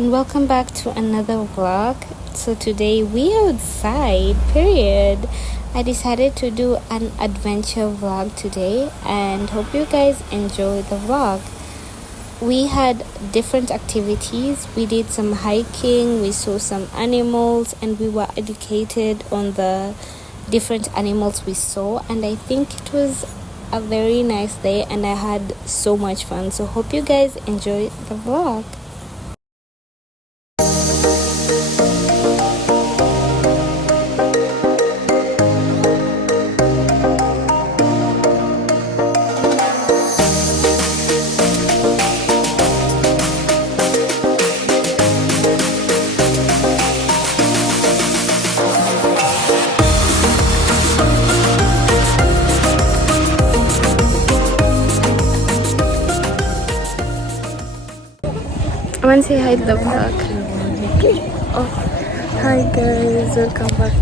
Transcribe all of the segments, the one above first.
and welcome back to another vlog. So today we are outside, period. I decided to do an adventure vlog today and hope you guys enjoy the vlog. We had different activities. We did some hiking, we saw some animals, and we were educated on the different animals we saw, and I think it was a very nice day and I had so much fun. So hope you guys enjoy the vlog. I want to say hi to the vlog. Oh, hi guys, welcome back.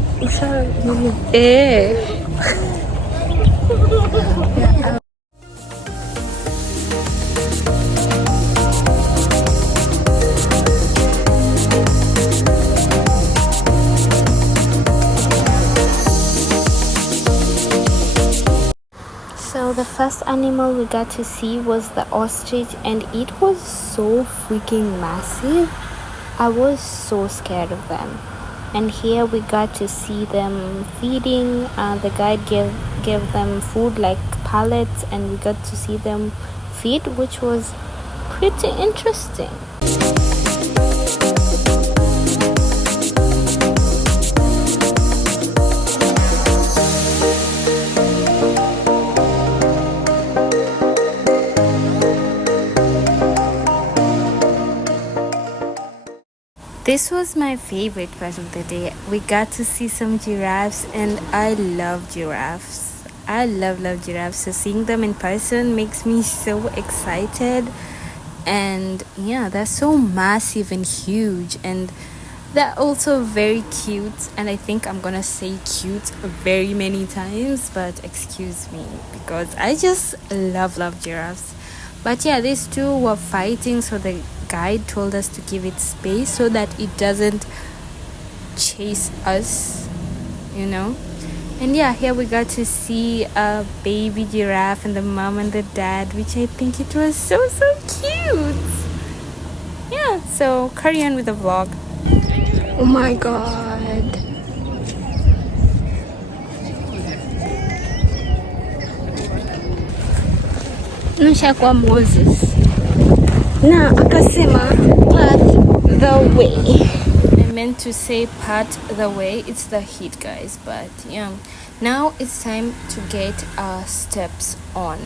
So the first animal we got to see was the ostrich, and it was so freaking massive. I was so scared of them. And here we got to see them feeding. The guide gave them food like pellets, and we got to see them feed, which was pretty interesting. This was my favorite part of the day. We got to see some giraffes, and I love giraffes. I love giraffes. So seeing them in person makes me so excited. And yeah, they're so massive and huge, and they're also very cute. And I think I'm gonna say cute very many times, but excuse me because I just love giraffes. But yeah, these two were fighting, so the guide told us to give it space so that it doesn't chase us, And yeah, here we got to see a baby giraffe and the mom and the dad, which I think it was so cute. Yeah, so carry on with the vlog. Oh my god. Nushakuwa Moses na akasema part the way. I meant to say part the way. It's the heat, guys, but yeah, now it's time to get our steps on.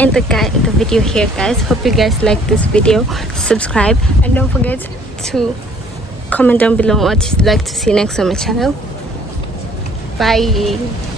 end the video here, guys. Hope you guys like this video. Subscribe and don't forget to comment down below what you'd like to see next on my channel. Bye.